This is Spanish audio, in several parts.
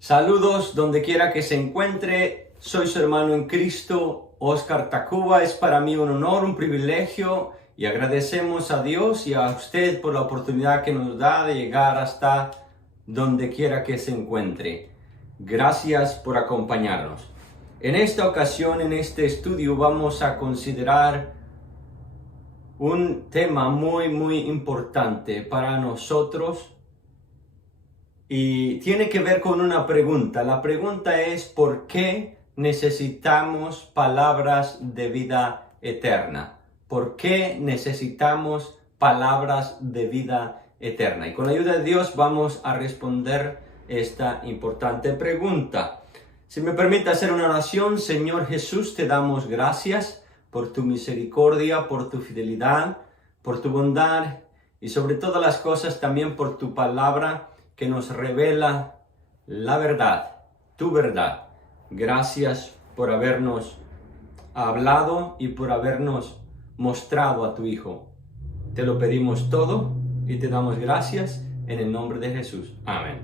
Saludos donde quiera que se encuentre, soy su hermano en Cristo, Oscar Tacuba. Es para mí un honor, un privilegio y agradecemos a Dios y a usted por la oportunidad que nos da de llegar hasta donde quiera que se encuentre. Gracias por acompañarnos. En esta ocasión, en este estudio, vamos a considerar un tema muy importante para nosotros. Y tiene que ver con una pregunta. La pregunta es: ¿por qué necesitamos palabras de vida eterna? ¿Por qué necesitamos palabras de vida eterna? Y con la ayuda de Dios vamos a responder esta importante pregunta. Si me permite hacer una oración. Señor Jesús, te damos gracias por tu misericordia, por tu fidelidad, por tu bondad y sobre todas las cosas también por tu palabra que nos revela la verdad, tu verdad. Gracias por habernos hablado y por habernos mostrado a tu Hijo. Te lo pedimos todo y te damos gracias en el nombre de Jesús. Amén.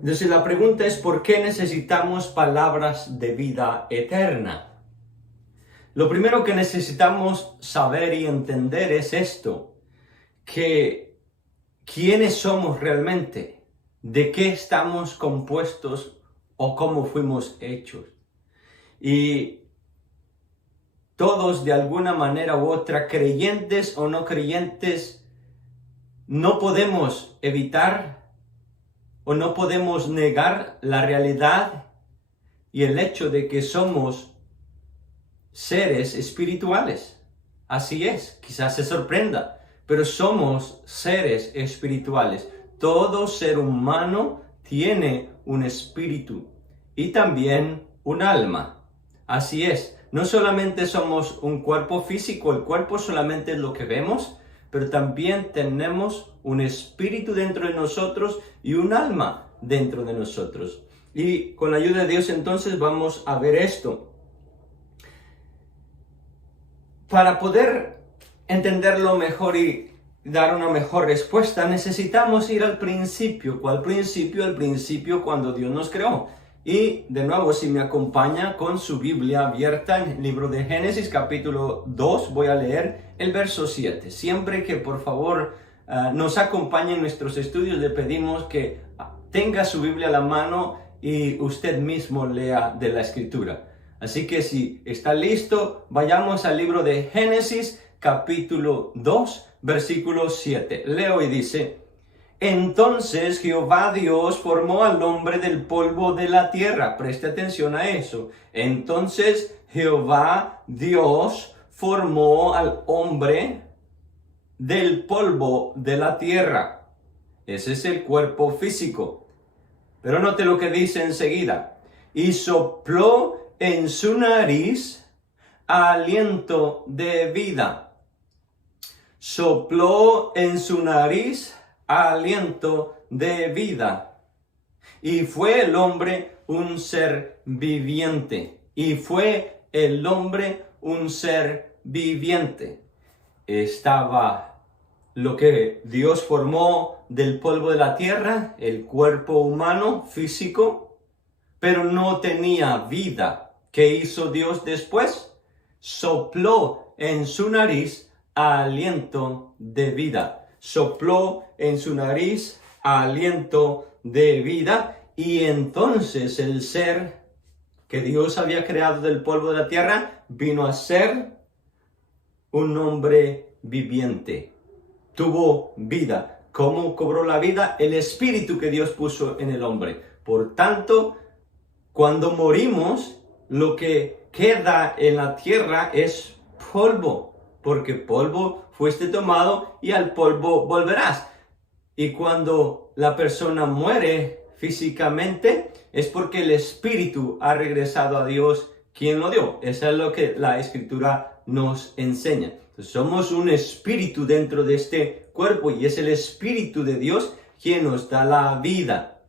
Entonces la pregunta es: ¿por qué necesitamos palabras de vida eterna? Lo primero que necesitamos saber y entender es esto, que ¿quiénes somos realmente? ¿De qué estamos compuestos o cómo fuimos hechos? Y todos, de alguna manera u otra, creyentes o no creyentes, no podemos evitar o no podemos negar la realidad y el hecho de que somos seres espirituales. Así es, quizás se sorprenda, pero somos seres espirituales. Todo ser humano tiene un espíritu y también un alma. Así es, no solamente somos un cuerpo físico, el cuerpo solamente es lo que vemos, pero también tenemos un espíritu dentro de nosotros y un alma dentro de nosotros. Y con la ayuda de Dios entonces vamos a ver esto. Para poder entenderlo mejor y dar una mejor respuesta, necesitamos ir al principio. ¿Cuál principio? El principio cuando Dios nos creó. Y de nuevo, si me acompaña con su Biblia abierta en el libro de Génesis capítulo 2, voy a leer el verso 7. Siempre que por favor nos acompañe en nuestros estudios, le pedimos que tenga su Biblia a la mano y usted mismo lea de la Escritura. Así que si está listo, vayamos al libro de Génesis capítulo 2, versículo 7. Leo y dice: Entonces Jehová Dios formó al hombre del polvo de la tierra. Preste atención a eso. Entonces Jehová Dios formó al hombre del polvo de la tierra. Ese es el cuerpo físico. Pero note lo que dice enseguida. Y sopló en su nariz aliento de vida. Sopló en su nariz aliento de vida. Y fue el hombre un ser viviente. Y fue el hombre un ser viviente. Estaba lo que Dios formó del polvo de la tierra, el cuerpo humano físico, pero no tenía vida. ¿Qué hizo Dios después? Sopló en su nariz aliento de vida. Sopló en su nariz aliento de vida, y entonces el ser que Dios había creado del polvo de la tierra vino a ser un hombre viviente. Tuvo vida. ¿Cómo cobró la vida? El espíritu que Dios puso en el hombre. Por tanto, cuando morimos, lo que queda en la tierra es polvo, porque polvo fuiste tomado y al polvo volverás. Y cuando la persona muere físicamente, es porque el espíritu ha regresado a Dios, quien lo dio. Eso es lo que la Escritura nos enseña. Entonces, somos un espíritu dentro de este cuerpo, y es el espíritu de Dios quien nos da la vida.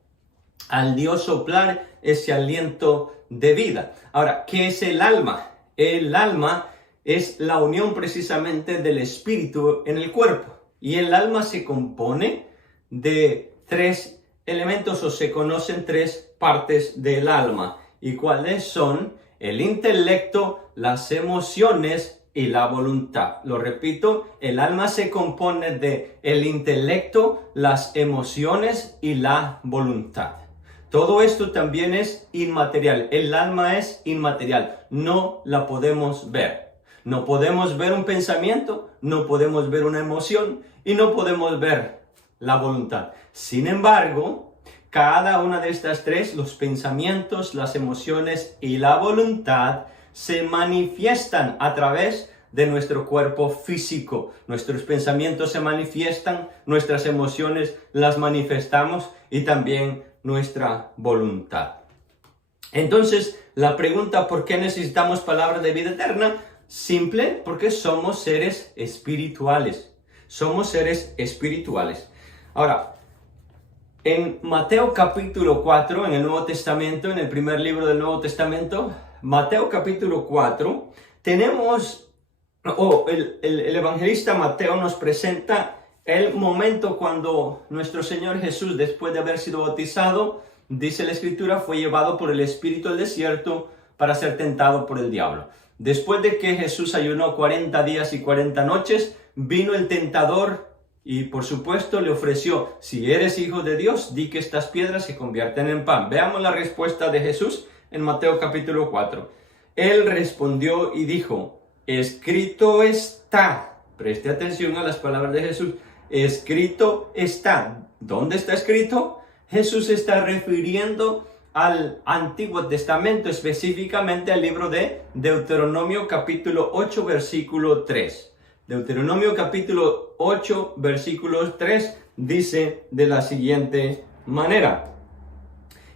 Al Dios soplar ese aliento de vida. Ahora, ¿qué es el alma? El alma es la unión precisamente del espíritu en el cuerpo. Y el alma se compone de tres elementos o se conocen tres partes del alma. ¿Y cuáles son? El intelecto, las emociones y la voluntad. Lo repito, el alma se compone de el intelecto, las emociones y la voluntad. Todo esto también es inmaterial. El alma es inmaterial. No la podemos ver. No podemos ver un pensamiento, no podemos ver una emoción y no podemos ver la voluntad. Sin embargo, cada una de estas tres, los pensamientos, las emociones y la voluntad, se manifiestan a través de nuestro cuerpo físico. Nuestros pensamientos se manifiestan, nuestras emociones las manifestamos y también nuestra voluntad. Entonces, la pregunta ¿por qué necesitamos palabras de vida eterna? Simple, porque somos seres espirituales. Somos seres espirituales. Ahora, en Mateo capítulo 4, en el Nuevo Testamento, en el primer libro del Nuevo Testamento, Mateo capítulo 4, tenemos, el evangelista Mateo nos presenta el momento cuando nuestro Señor Jesús, después de haber sido bautizado, dice la Escritura, fue llevado por el Espíritu al desierto para ser tentado por el diablo. Después de que Jesús ayunó 40 días y 40 noches, vino el tentador y por supuesto le ofreció, si eres hijo de Dios, di que estas piedras se convierten en pan. Veamos la respuesta de Jesús en Mateo capítulo 4. Él respondió y dijo, escrito está. Preste atención a las palabras de Jesús. Escrito está. ¿Dónde está escrito? Jesús está refiriendo al Antiguo Testamento, específicamente al libro de Deuteronomio capítulo 8, versículo 3. Deuteronomio capítulo 8, versículo 3 dice de la siguiente manera.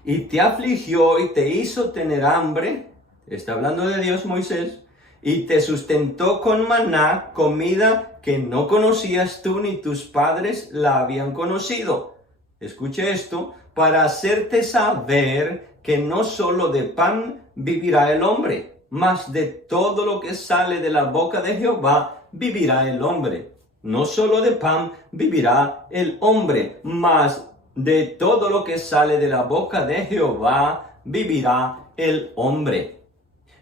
Y te afligió y te hizo tener hambre, está hablando de Dios Moisés, y te sustentó con maná, comida que no conocías tú ni tus padres la habían conocido. Escuche esto, para hacerte saber que no solo de pan vivirá el hombre, mas de todo lo que sale de la boca de Jehová vivirá el hombre. No solo de pan vivirá el hombre, mas de todo lo que sale de la boca de Jehová vivirá el hombre.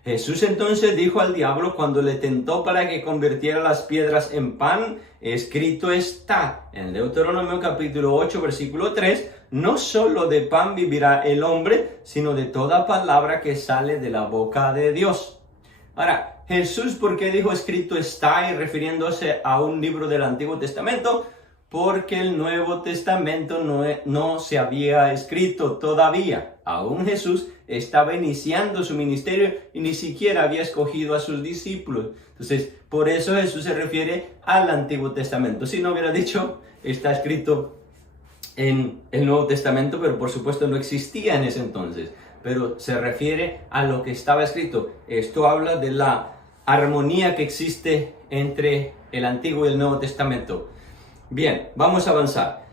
Jesús entonces dijo al diablo cuando le tentó para que convirtiera las piedras en pan, escrito está en Deuteronomio capítulo 8 versículo 3, no solo de pan vivirá el hombre, sino de toda palabra que sale de la boca de Dios. Ahora, Jesús, ¿por qué dijo escrito está y refiriéndose a un libro del Antiguo Testamento? Porque el Nuevo Testamento no se había escrito todavía. Aún Jesús estaba iniciando su ministerio y ni siquiera había escogido a sus discípulos. Entonces, por eso Jesús se refiere al Antiguo Testamento. Si no hubiera dicho, está escrito en el Nuevo Testamento, pero por supuesto no existía en ese entonces. Pero se refiere a lo que estaba escrito. Esto habla de la armonía que existe entre el Antiguo y el Nuevo Testamento. Bien, vamos a avanzar.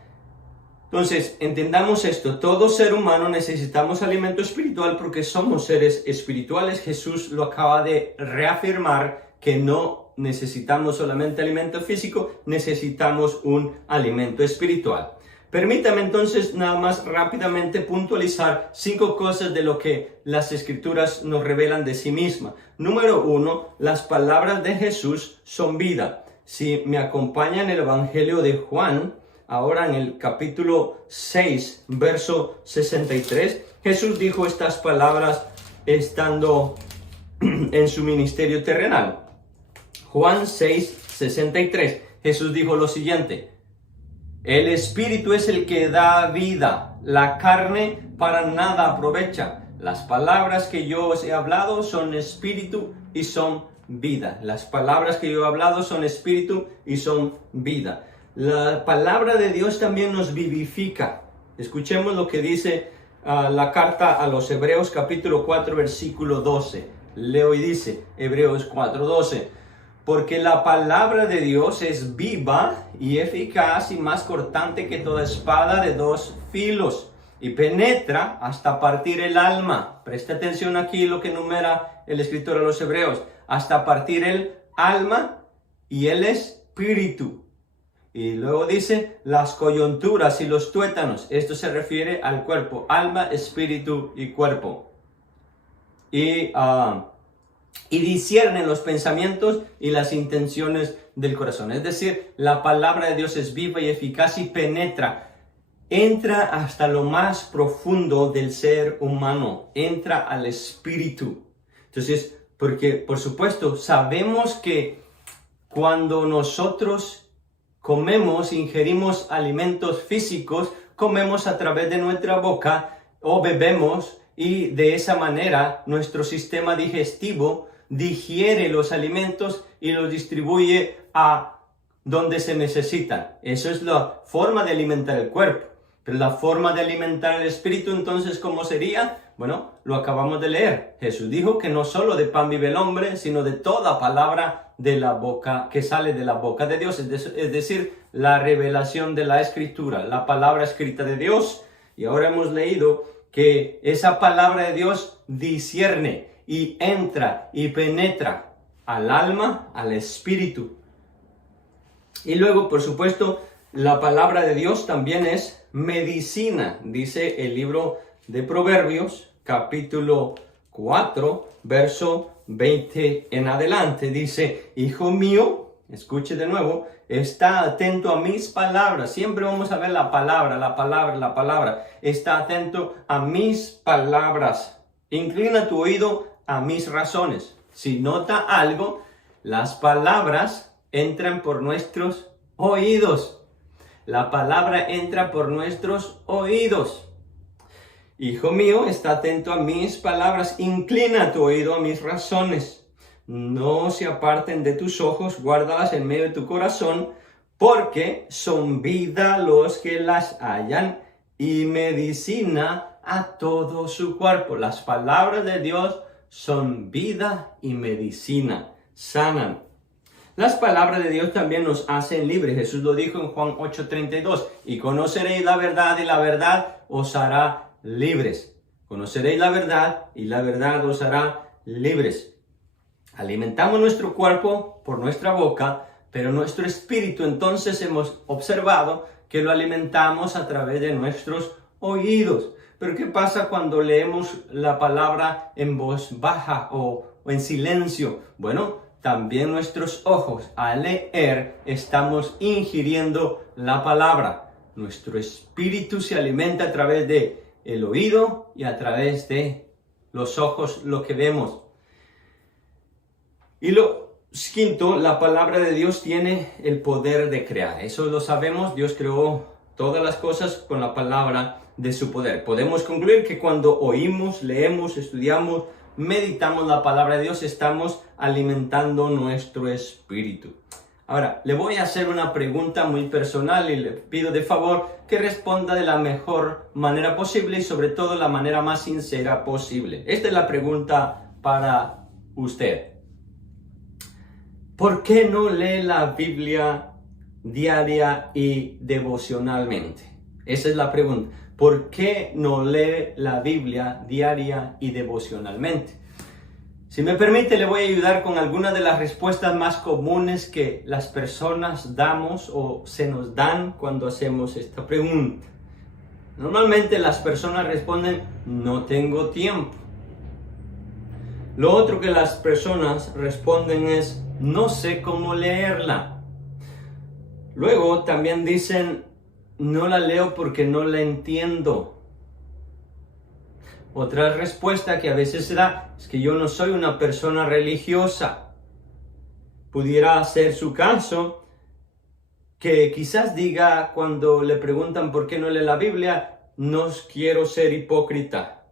Entonces, entendamos esto. Todo ser humano necesitamos alimento espiritual porque somos seres espirituales. Jesús lo acaba de reafirmar que no necesitamos solamente alimento físico, necesitamos un alimento espiritual. Permítame entonces nada más rápidamente puntualizar 5 cosas de lo que las Escrituras nos revelan de sí mismas. Número 1, las palabras de Jesús son vida. Si me acompañan el Evangelio de Juan, ahora en el capítulo 6, verso 63, Jesús dijo estas palabras estando en su ministerio terrenal. Juan 6, 63, Jesús dijo lo siguiente: el Espíritu es el que da vida, la carne para nada aprovecha. Las palabras que yo os he hablado son espíritu y son vida. Las palabras que yo he hablado son espíritu y son vida. La palabra de Dios también nos vivifica. Escuchemos lo que dice la carta a los Hebreos capítulo 4 versículo 12. Leo y dice, Hebreos 4, 12. Porque la palabra de Dios es viva y eficaz y más cortante que toda espada de 2 filos y penetra hasta partir el alma. Presta atención aquí lo que enumera el escritor a los Hebreos. Hasta partir el alma y el espíritu. Y luego dice las coyunturas y los tuétanos. Esto se refiere al cuerpo, alma, espíritu y cuerpo. Y disciernen los pensamientos y las intenciones del corazón. Es decir, la palabra de Dios es viva y eficaz y penetra. Entra hasta lo más profundo del ser humano. Entra al espíritu. Entonces, porque por supuesto sabemos que cuando nosotros comemos, ingerimos alimentos físicos, comemos a través de nuestra boca o bebemos y de esa manera nuestro sistema digestivo digiere los alimentos y los distribuye a donde se necesitan. Eso es la forma de alimentar el cuerpo. Pero la forma de alimentar el espíritu, entonces, ¿cómo sería? Bueno, lo acabamos de leer. Jesús dijo que no solo de pan vive el hombre, sino de toda palabra de la boca que sale de la boca de Dios. Es decir, la revelación de la Escritura, la palabra escrita de Dios. Y ahora hemos leído que esa palabra de Dios discierne y entra y penetra al alma, al espíritu. Y luego, por supuesto, la palabra de Dios también es medicina, dice el libro de Proverbios, capítulo 4, verso 20 en adelante. Dice, hijo mío, escuche de nuevo, está atento a mis palabras. Siempre vamos a ver la palabra, la palabra, la palabra. Está atento a mis palabras. Inclina tu oído a mis razones. Si nota algo, las palabras entran por nuestros oídos. La palabra entra por nuestros oídos. Hijo mío, está atento a mis palabras. Inclina tu oído a mis razones. No se aparten de tus ojos, guárdalas en medio de tu corazón, porque son vida los que las hallan y medicina a todo su cuerpo. Las palabras de Dios son vida y medicina, sanan. Las palabras de Dios también nos hacen libres. Jesús lo dijo en Juan 8:32. Y conoceréis la verdad y la verdad os hará libres. Conoceréis la verdad y la verdad os hará libres. Alimentamos nuestro cuerpo por nuestra boca, pero nuestro espíritu entonces hemos observado que lo alimentamos a través de nuestros oídos. Pero ¿qué pasa cuando leemos la palabra en voz baja o en silencio? Bueno, también nuestros ojos al leer estamos ingiriendo la palabra. Nuestro espíritu se alimenta a través de el oído y a través de los ojos, lo que vemos. Y lo quinto, la palabra de Dios tiene el poder de crear. Eso lo sabemos, Dios creó todas las cosas con la palabra de su poder. Podemos concluir que cuando oímos, leemos, estudiamos, meditamos la palabra de Dios, estamos alimentando nuestro espíritu. Ahora, le voy a hacer una pregunta muy personal y le pido de favor que responda de la mejor manera posible y sobre todo la manera más sincera posible. Esta es la pregunta para usted. ¿Por qué no lee la Biblia diaria y devocionalmente? Esa es la pregunta. ¿Por qué no lee la Biblia diaria y devocionalmente? Si me permite, le voy a ayudar con algunas de las respuestas más comunes que las personas damos o se nos dan cuando hacemos esta pregunta. Normalmente las personas responden, no tengo tiempo. Lo otro que las personas responden es, no sé cómo leerla. Luego también dicen, no la leo porque no la entiendo. Otra respuesta que a veces se da es que yo no soy una persona religiosa. Pudiera ser su caso que quizás diga cuando le preguntan por qué no lee la Biblia, no quiero ser hipócrita.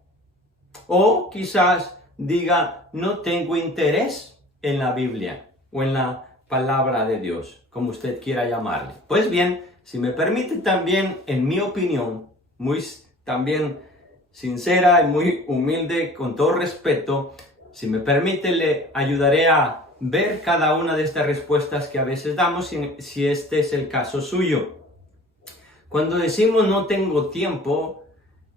O quizás diga, no tengo interés en la Biblia o en la palabra de Dios, como usted quiera llamarle. Pues bien, si me permite también, en mi opinión, muy también sincera y muy humilde, con todo respeto, si me permite, le ayudaré a ver cada una de estas respuestas que a veces damos, si este es el caso suyo. Cuando decimos no tengo tiempo,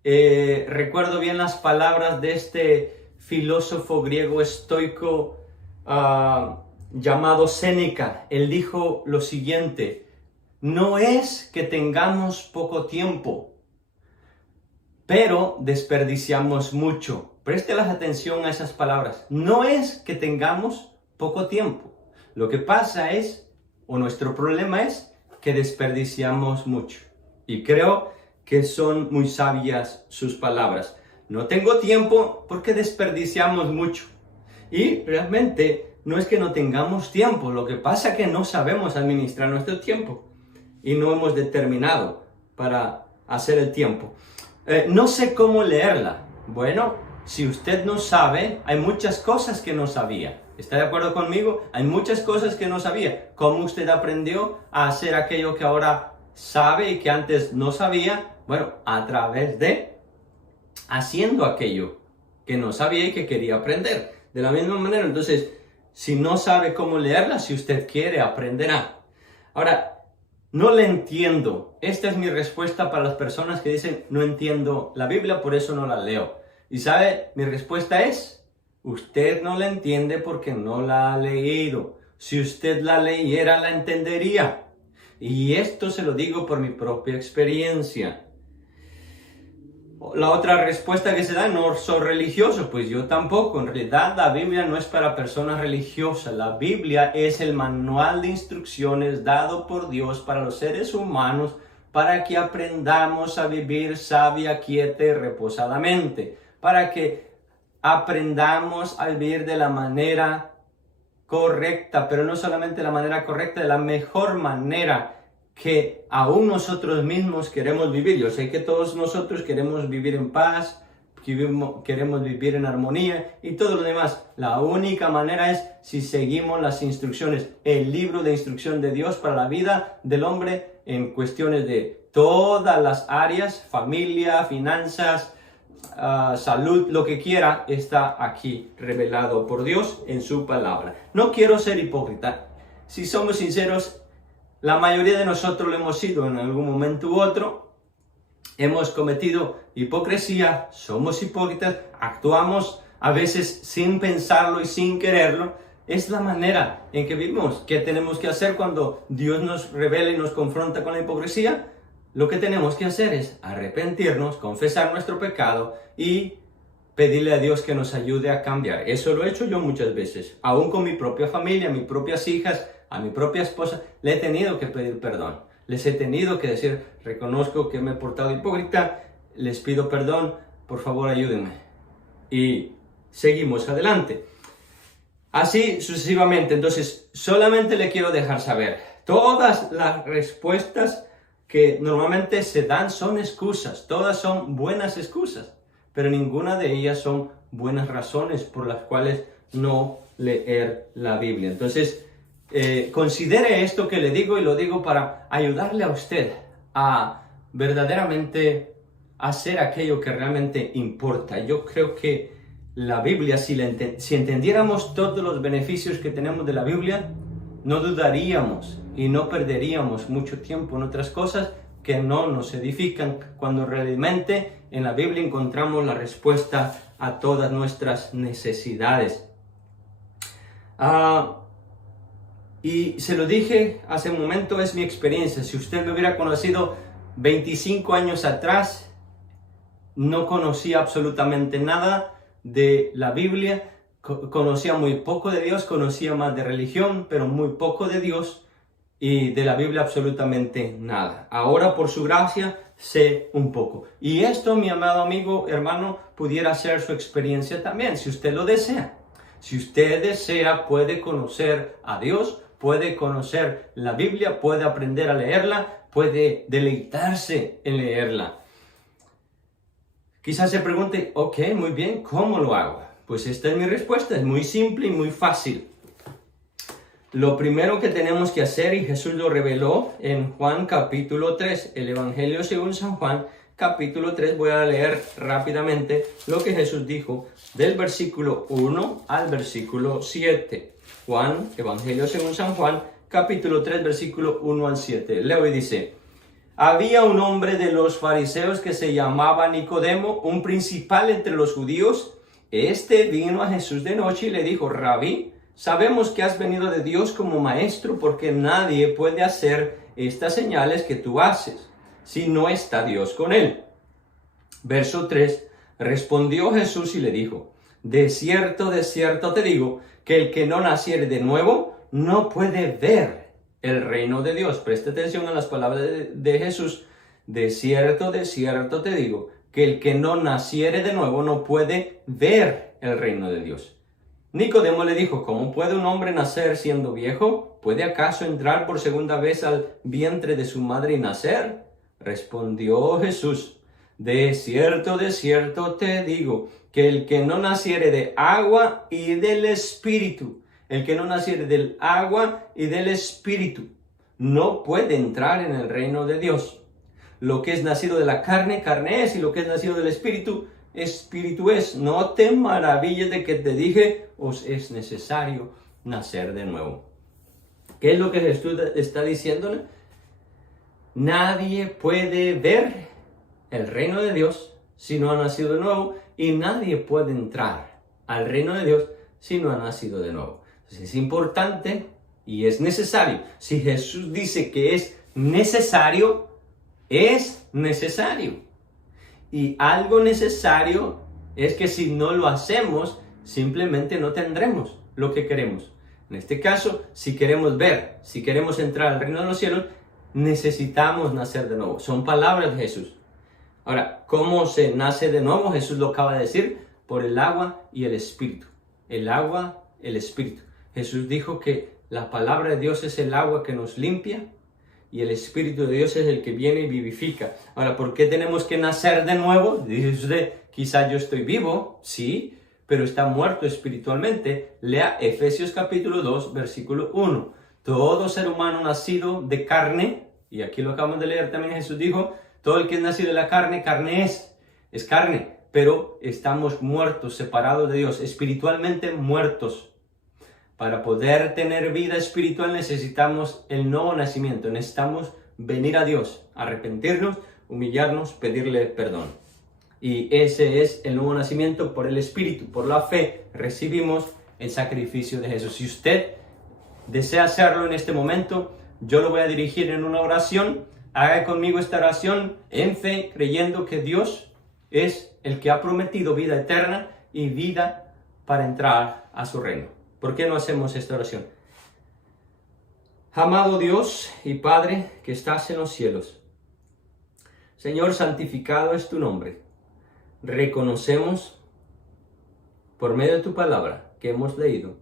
recuerdo bien las palabras de este filósofo griego estoico llamado Séneca. Él dijo lo siguiente: no es que tengamos poco tiempo, pero desperdiciamos mucho. Presten atención a esas palabras. No es que tengamos poco tiempo. Lo que pasa es, o nuestro problema es, que desperdiciamos mucho. Y creo que son muy sabias sus palabras. No tengo tiempo porque desperdiciamos mucho. Y realmente no es que no tengamos tiempo, lo que pasa es que no sabemos administrar nuestro tiempo y no hemos determinado para hacer el tiempo. No sé cómo leerla. Bueno, si usted no sabe, hay muchas cosas que no sabía. ¿Está de acuerdo conmigo? Hay muchas cosas que no sabía. ¿Cómo usted aprendió a hacer aquello que ahora sabe y que antes no sabía? Bueno, a través de haciendo aquello que no sabía y que quería aprender. De la misma manera, entonces, si no sabe cómo leerla, si usted quiere, aprenderá. Ahora, no le entiendo. Esta es mi respuesta para las personas que dicen, no entiendo la Biblia, por eso no la leo. Y ¿sabe? Mi respuesta es, usted no la entiende porque no la ha leído. Si usted la leyera, la entendería. Y esto se lo digo por mi propia experiencia. La otra respuesta que se da, no soy religioso, pues yo tampoco. En realidad la Biblia no es para personas religiosas. La Biblia es el manual de instrucciones dado por Dios para los seres humanos para que aprendamos a vivir sabia, quieta y reposadamente. Para que aprendamos a vivir de la manera correcta, pero no solamente la manera correcta, de la mejor manera que aún nosotros mismos queremos vivir. Yo sé que todos nosotros queremos vivir en paz, queremos vivir en armonía y todo lo demás. La única manera es si seguimos las instrucciones, el libro de instrucción de Dios para la vida del hombre en cuestiones de todas las áreas, familia, finanzas, salud, lo que quiera, está aquí revelado por Dios en su palabra. No quiero ser hipócrita. Si somos sinceros, la mayoría de nosotros lo hemos sido en algún momento u otro. Hemos cometido hipocresía, somos hipócritas, actuamos a veces sin pensarlo y sin quererlo. Es la manera en que vivimos. ¿Qué tenemos que hacer cuando Dios nos revela y nos confronta con la hipocresía? Lo que tenemos que hacer es arrepentirnos, confesar nuestro pecado y pedirle a Dios que nos ayude a cambiar. Eso lo he hecho yo muchas veces, aún con mi propia familia, mis propias hijas, a mi propia esposa, le he tenido que pedir perdón. Les he tenido que decir, reconozco que me he portado hipócrita, les pido perdón, por favor ayúdenme. Y seguimos adelante. Así sucesivamente. Entonces, solamente le quiero dejar saber, todas las respuestas que normalmente se dan son excusas, todas son buenas excusas, pero ninguna de ellas son buenas razones por las cuales no leer la Biblia. Entonces, considere esto que le digo y lo digo para ayudarle a usted a verdaderamente hacer aquello que realmente importa. Yo creo que la Biblia, si entendiéramos todos los beneficios que tenemos de la Biblia, no dudaríamos y no perderíamos mucho tiempo en otras cosas que no nos edifican, cuando realmente en la Biblia encontramos la respuesta a todas nuestras necesidades. Y se lo dije hace un momento, es mi experiencia. Si usted me hubiera conocido 25 años atrás, no conocía absolutamente nada de la Biblia, conocía muy poco de Dios, conocía más de religión, pero muy poco de Dios, y de la Biblia absolutamente nada. Ahora, por su gracia, sé un poco. Y esto, mi amado amigo, hermano, pudiera ser su experiencia también, si usted lo desea. Si usted desea, puede conocer a Dios, puede conocer la Biblia, puede aprender a leerla, puede deleitarse en leerla. Quizás se pregunte, ok, muy bien, ¿cómo lo hago? Pues esta es mi respuesta, es muy simple y muy fácil. Lo primero que tenemos que hacer, y Jesús lo reveló en Juan capítulo 3, el Evangelio según San Juan, capítulo 3, voy a leer rápidamente lo que Jesús dijo del versículo 1 al versículo 7. Juan, Evangelio según San Juan, capítulo 3, versículo 1 al 7. Leo y dice: Había un hombre de los fariseos que se llamaba Nicodemo, un principal entre los judíos. Este vino a Jesús de noche y le dijo: Rabí, sabemos que has venido de Dios como maestro, porque nadie puede hacer estas señales que tú haces, si no está Dios con él? Verso 3, respondió Jesús y le dijo, de cierto te digo, que el que no naciere de nuevo no puede ver el reino de Dios. Presta atención a las palabras de Jesús. De cierto te digo, que el que no naciere de nuevo no puede ver el reino de Dios. Nicodemo le dijo, ¿cómo puede un hombre nacer siendo viejo? ¿Puede acaso entrar por segunda vez al vientre de su madre y nacer? Respondió Jesús, de cierto te digo, que el que no naciere de agua y del Espíritu, el que no naciere del agua y del Espíritu, no puede entrar en el reino de Dios. Lo que es nacido de la carne, carne es, y lo que es nacido del Espíritu, Espíritu es. No te maravilles de que te dije, os es necesario nacer de nuevo. ¿Qué es lo que Jesús está diciéndole? Nadie puede ver el reino de Dios si no ha nacido de nuevo, y nadie puede entrar al reino de Dios si no ha nacido de nuevo. Entonces es importante y es necesario. Si Jesús dice que es necesario, es necesario. Y algo necesario es que si no lo hacemos, simplemente no tendremos lo que queremos. En este caso, si queremos ver, si queremos entrar al reino de los cielos, necesitamos nacer de nuevo. Son palabras de Jesús. Ahora, ¿cómo se nace de nuevo? Jesús lo acaba de decir, por el agua y el Espíritu. El agua, el Espíritu. Jesús dijo que la palabra de Dios es el agua que nos limpia y el Espíritu de Dios es el que viene y vivifica. Ahora, ¿por qué tenemos que nacer de nuevo? Dice usted, quizá yo estoy vivo, sí, pero está muerto espiritualmente. Lea Efesios capítulo 2, versículo 1. Todo ser humano nacido de carne, y aquí lo acabamos de leer también, Jesús dijo, todo el que es nacido de la carne, carne es carne, pero estamos muertos, separados de Dios, espiritualmente muertos. Para poder tener vida espiritual necesitamos el nuevo nacimiento, necesitamos venir a Dios, arrepentirnos, humillarnos, pedirle perdón. Y ese es el nuevo nacimiento por el Espíritu, por la fe, recibimos el sacrificio de Jesús. Si usted desea hacerlo en este momento, yo lo voy a dirigir en una oración. Haga conmigo esta oración en fe, creyendo que Dios es el que ha prometido vida eterna y vida para entrar a su reino. ¿Por qué no hacemos esta oración? Amado Dios y Padre que estás en los cielos, Señor, santificado es tu nombre. Reconocemos por medio de tu palabra que hemos leído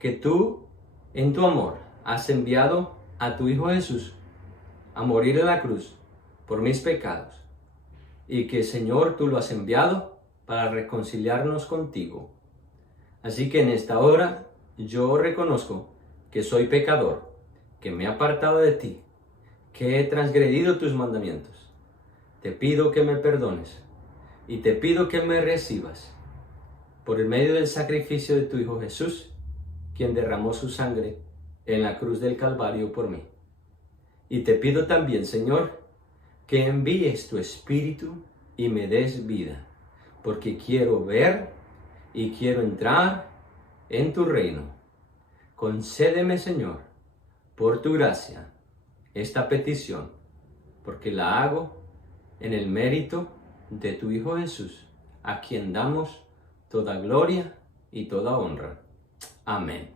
que tú, en tu amor, has enviado a tu Hijo Jesús a morir en la cruz por mis pecados, y que, Señor, tú lo has enviado para reconciliarnos contigo. Así que en esta hora yo reconozco que soy pecador, que me he apartado de ti, que he transgredido tus mandamientos. Te pido que me perdones y te pido que me recibas por el medio del sacrificio de tu Hijo Jesús, quien derramó su sangre en la cruz del Calvario por mí. Y te pido también, Señor, que envíes tu Espíritu y me des vida, porque quiero ver y quiero entrar en tu reino. Concédeme, Señor, por tu gracia, esta petición, porque la hago en el mérito de tu Hijo Jesús, a quien damos toda gloria y toda honra. Amén.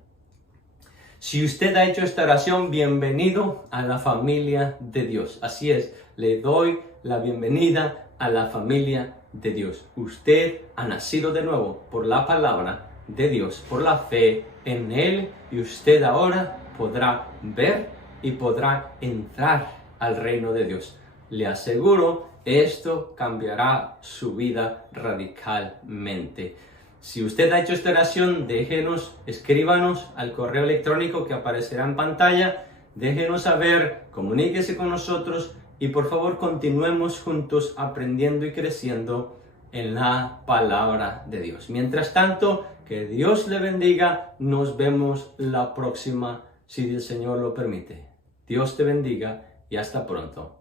Si usted ha hecho esta oración, bienvenido a la familia de Dios. Así es, le doy la bienvenida a la familia de Dios. Usted ha nacido de nuevo por la palabra de Dios, por la fe en Él, y usted ahora podrá ver y podrá entrar al reino de Dios. Le aseguro, esto cambiará su vida radicalmente. Si usted ha hecho esta oración, déjenos, escríbanos al correo electrónico que aparecerá en pantalla, déjenos saber, comuníquese con nosotros y por favor continuemos juntos aprendiendo y creciendo en la palabra de Dios. Mientras tanto, que Dios le bendiga, nos vemos la próxima, si el Señor lo permite. Dios te bendiga y hasta pronto.